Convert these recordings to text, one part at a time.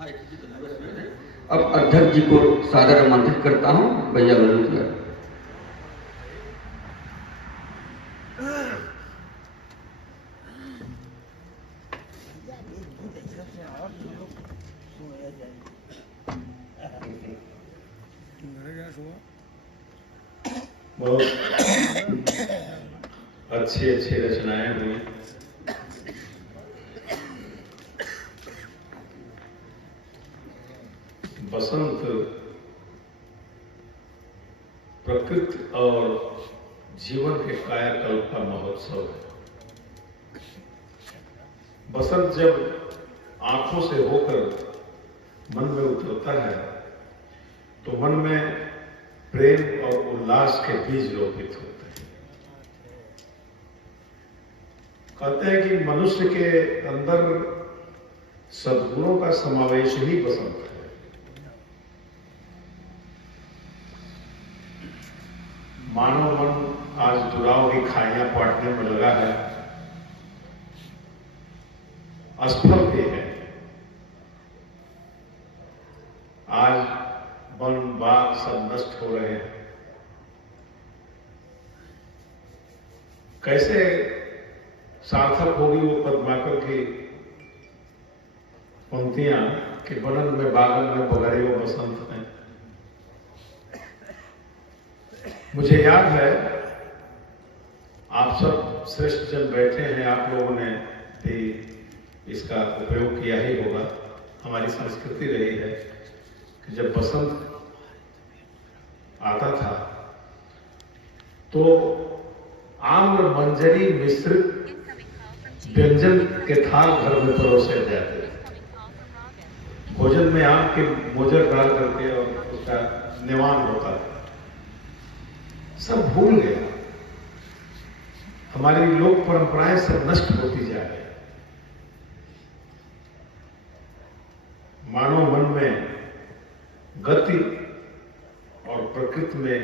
अब अध्यक्ष जी को सादर आमंत्रित करता हूं, भैया ललित गार। बहुत अच्छी अच्छी रचनाएं हुई। बसंत प्रकृति और जीवन के कायाकल्प का महोत्सव है। बसंत जब आंखों से होकर मन में उतरता है तो मन में प्रेम और उल्लास के बीज रोपित होते हैं। कहते हैं कि मनुष्य के अंदर सद्गुणों का समावेश ही बसंत है। मानव मन आज जुड़ाव की खाइयां पाटने में लगा है, असफल भी है। आज वन बाग सब नष्ट हो रहे हैं। कैसे सार्थक होगी वो पद्माकर की पंक्तियां कि बनन में बागन में बगरियो बसंत में। मुझे याद है, आप सब श्रेष्ठ जन बैठे हैं, आप लोगों ने भी इसका उपयोग किया ही होगा। हमारी संस्कृति रही है कि जब बसंत आता था तो आम्र मंजरी मिश्रित व्यंजन के थाल घर में परोसे जाते थे। भोजन में आम के मोजर डाल करके और उसका निवान होता था। सब भूल गया, हमारी लोक परंपराएं सब नष्ट होती जा रही। मानव मन में गति और प्रकृति में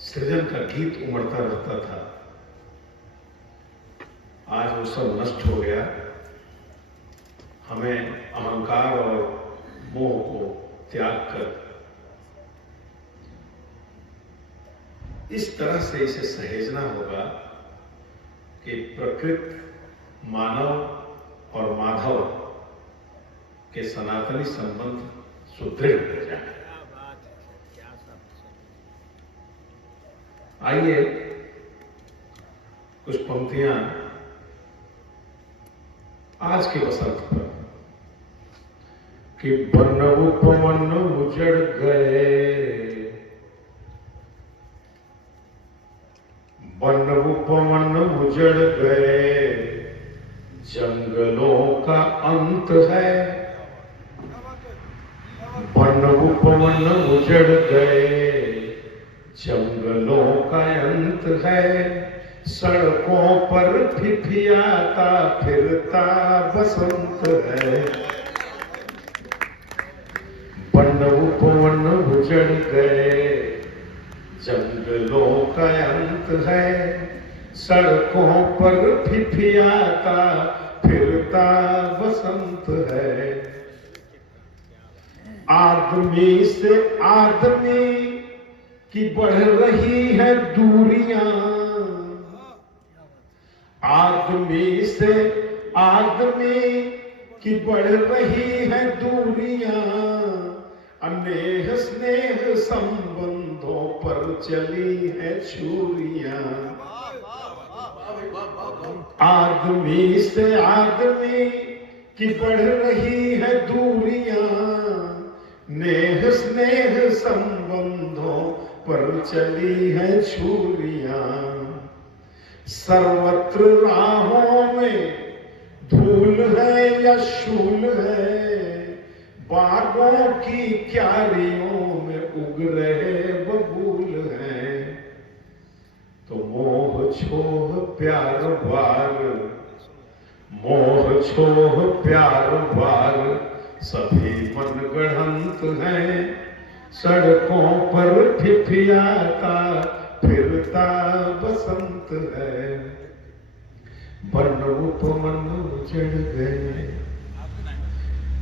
सृजन का गीत उमड़ता रहता था। आज वो सब नष्ट हो गया। हमें अहंकार और मोह को त्याग कर इस तरह से इसे सहेजना होगा कि प्रकृति, मानव और माधव के सनातनी संबंध सुदृढ़ हो जाए। आइए कुछ पंक्तियां आज के बसंत पर कि वन उपवन उजड़ गए, वन उपवन उजड़ गए, जंगलों का अंत है। वन उपवन उजड़ गए, जंगलों का अंत है। सड़कों पर फिफियाता फिरता बसंत है। वन उपवन उजड़ गए, जंगलों का अंत है। सड़कों पर फिफियाता फिरता बसंत है। आदमी से आदमी की बढ़ रही है दूरियां, आदमी से आदमी की बढ़ रही है दूरियां। अनेह स्नेह संबंधों पर चली है छुरियां। आदमी से आदमी की बढ़ रही है दूरियां। नेह स्नेह संबंधों पर चली है छुरियां। सर्वत्र राहों में धूल है या शूल है, बागों की क्यारियों में उग रहे बबूल हैं। तो मोह छोह प्यार बार, मोह छोह प्यार बार, सभी मन गढ़ंत हैं। सड़कों पर फिफियाता फिरता बसंत है। वन उपवन उजड़ गए,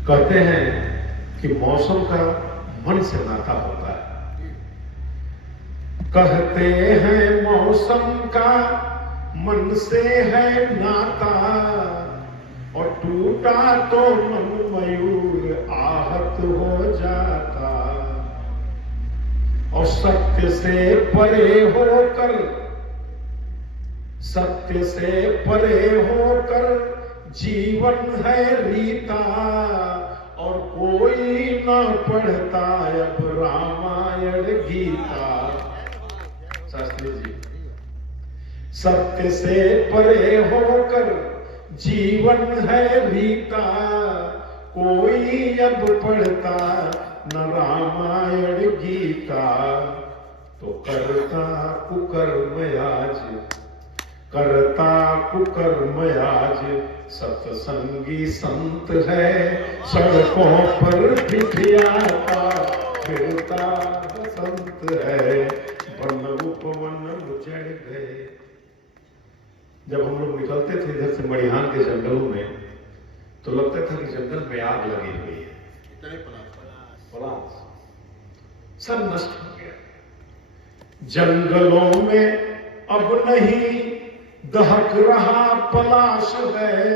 कहते हैं कि मौसम का मन से नाता होता है। कहते हैं मौसम का मन से है नाता, और टूटा तो मन मयूर आहत हो जाता। और सत्य से परे होकर, सत्य से परे होकर जीवन है रीता, और कोई न पढ़ता अब रामायण गीता। शास्त्री जी, सत्य से परे होकर जीवन है रीता, कोई अब पढ़ता न रामायण गीता। तो करता कुकर्म आज, करता कुकर्म आज, सत्संगी संत है सड़कों पर फिरियाता, फिरता बसंत है वन उपवन उजड़ गए। जब हम लोग निकलते थे इधर से मड़िहान के जंगलों में, तो लगता था कि जंगल में आग लगी हुई है, पलाश सब नष्ट हो गया। जंगलों में अब नहीं दहक रहा पलाश है,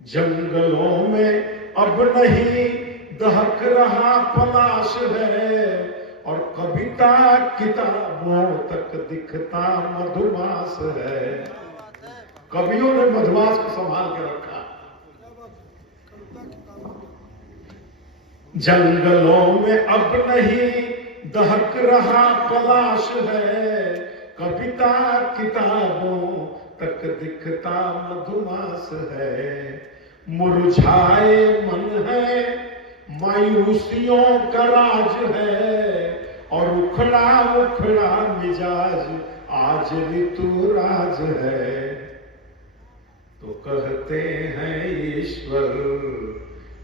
जंगलों में अब नहीं दहक रहा पलाश है, और कविता किताबों तक दिखता मधुमास है। कवियों ने मधुमास को संभाल के रखा। जंगलों में अब नहीं दहक रहा पलाश है, कविता किताबों तक दिखता मधुमास है। मुरझाए मन है मायूसियों का राज है, और उखड़ा उखड़ा मिजाज आज ऋतु राज है। तो कहते हैं ईश्वर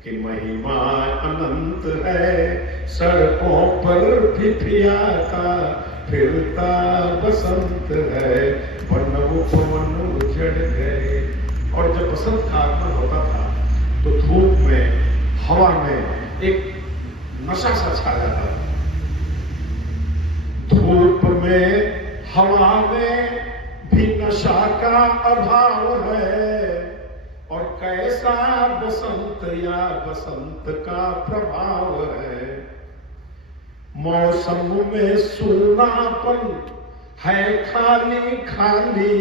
की महिमा अनंत है, सड़कों पर फिरियाता फिरता बसंत है वन उपवन उजड़ गए। और जब बसंत का आगमन होता था तो धूप में, हवा में एक नशा सा छा जाता था। धूप में, हवा में भी नशा का अभाव है, और कैसा बसंत या बसंत का प्रभाव है। मौसम में सूनापन है खाली खाली,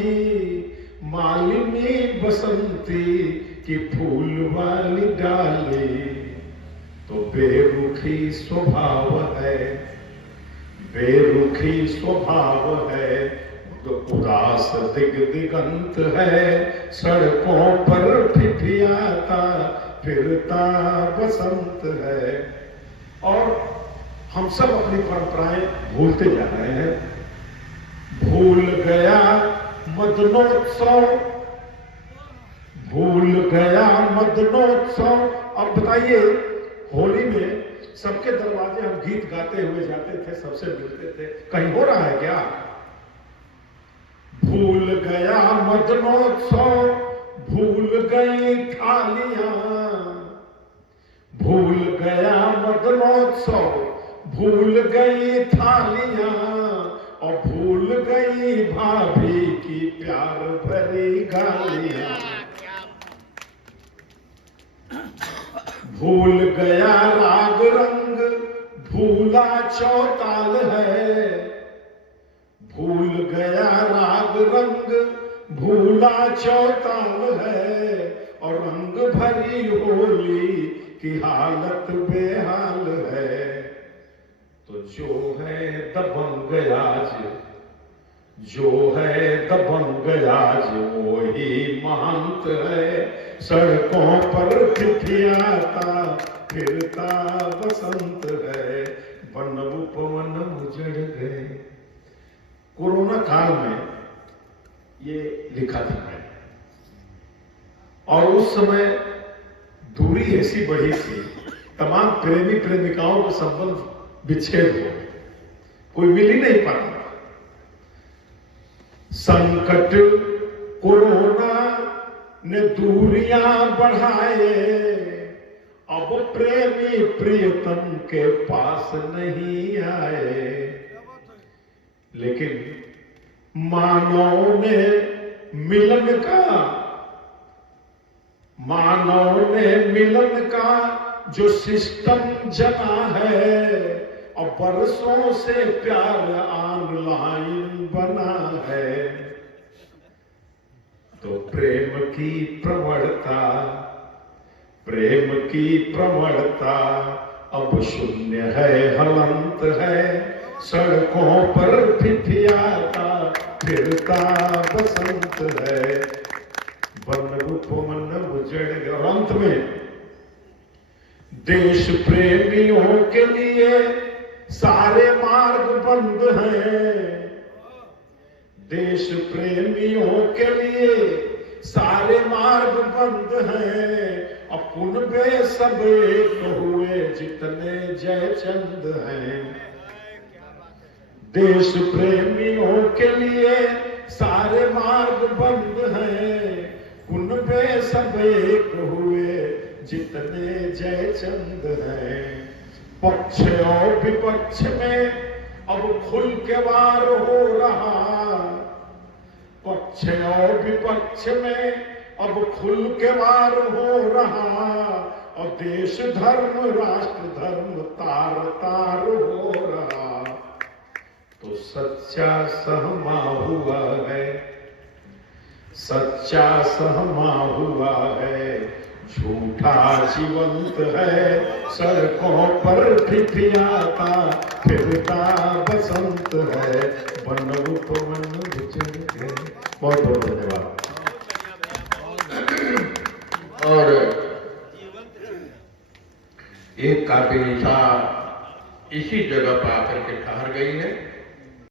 मालिनी बसंती की फूल वाली डाली। तो बेरुखी स्वभाव है, बेरुखी स्वभाव है, तो उदास दिगंत है, सड़कों पर फिरियाता फिरता बसंत है। और हम सब अपनी परंपराएं भूलते जा रहे हैं। भूल गया मदनोत्सव, भूल गया मदनोत्सव। अब बताइए, होली में सबके दरवाजे हम गीत गाते हुए जाते थे, सबसे मिलते थे, कहीं हो रहा है क्या? भूल गया मदनोत्सव, भूल गई थालियां, भूल गया मदनोत्सव, भूल गई थालियां, और भूल गई भाभी की प्यार भरी गालियां। भूल गया राग रंग, भूला चौताल है, भूल गया राग रंग, भूला चौताल है, और रंग भरी होली की हालत बेहाल है। तो जो है दबंग आज, जो है दबंग आज, वो ही महंत है, सड़कों पर फिरियाता फिरता बसंत है, वन उपवन उजड़ गए। कोरोना काल में ये लिखा था मैंने, और उस समय दूरी ऐसी बढ़ी थी, तमाम प्रेमी प्रेमिकाओं का संबंध विच्छेद हो, कोई मिल ही नहीं पाता। संकट कोरोना ने दूरियां बढ़ाए, अब प्रेमी प्रियतम के पास नहीं आए। लेकिन मानव ने मिलन का जो सिस्टम जना है, और बरसों से प्यार ऑनलाइन बना है। तो प्रेम की प्रवणता अब शून्य है, हलंत है। सड़कों पर फिफियाता फिरता बसंत है। वन उपवन उजड़ गया। अंत में देश प्रेमियों के लिए सारे मार्ग बंद हैं। देश प्रेमियों के लिए सारे मार्ग बंद हैं। अपुन बे सब एक हुए जितने जयचंद हैं। देश प्रेमियों के लिए सारे मार्ग बंद हैं। उन बे सब एक हुए जितने जयचंद हैं। पक्ष और विपक्ष में अब खुल के वार हो रहा। पक्ष और विपक्ष में अब खुल के वार हो रहा। और देश धर्म राष्ट्र धर्म तार तार हो रहा। तो सच्चा सहमा हुआ है, सच्चा सहमा हुआ है। झूठा जीवंत है, सड़कों पर फिफियाता फिरता बसंत है। वन उपवन उजड़ गए। बहुत बहुत धन्यवाद। और एक काफी निशा इसी जगह पर आकर के ठहर गई है।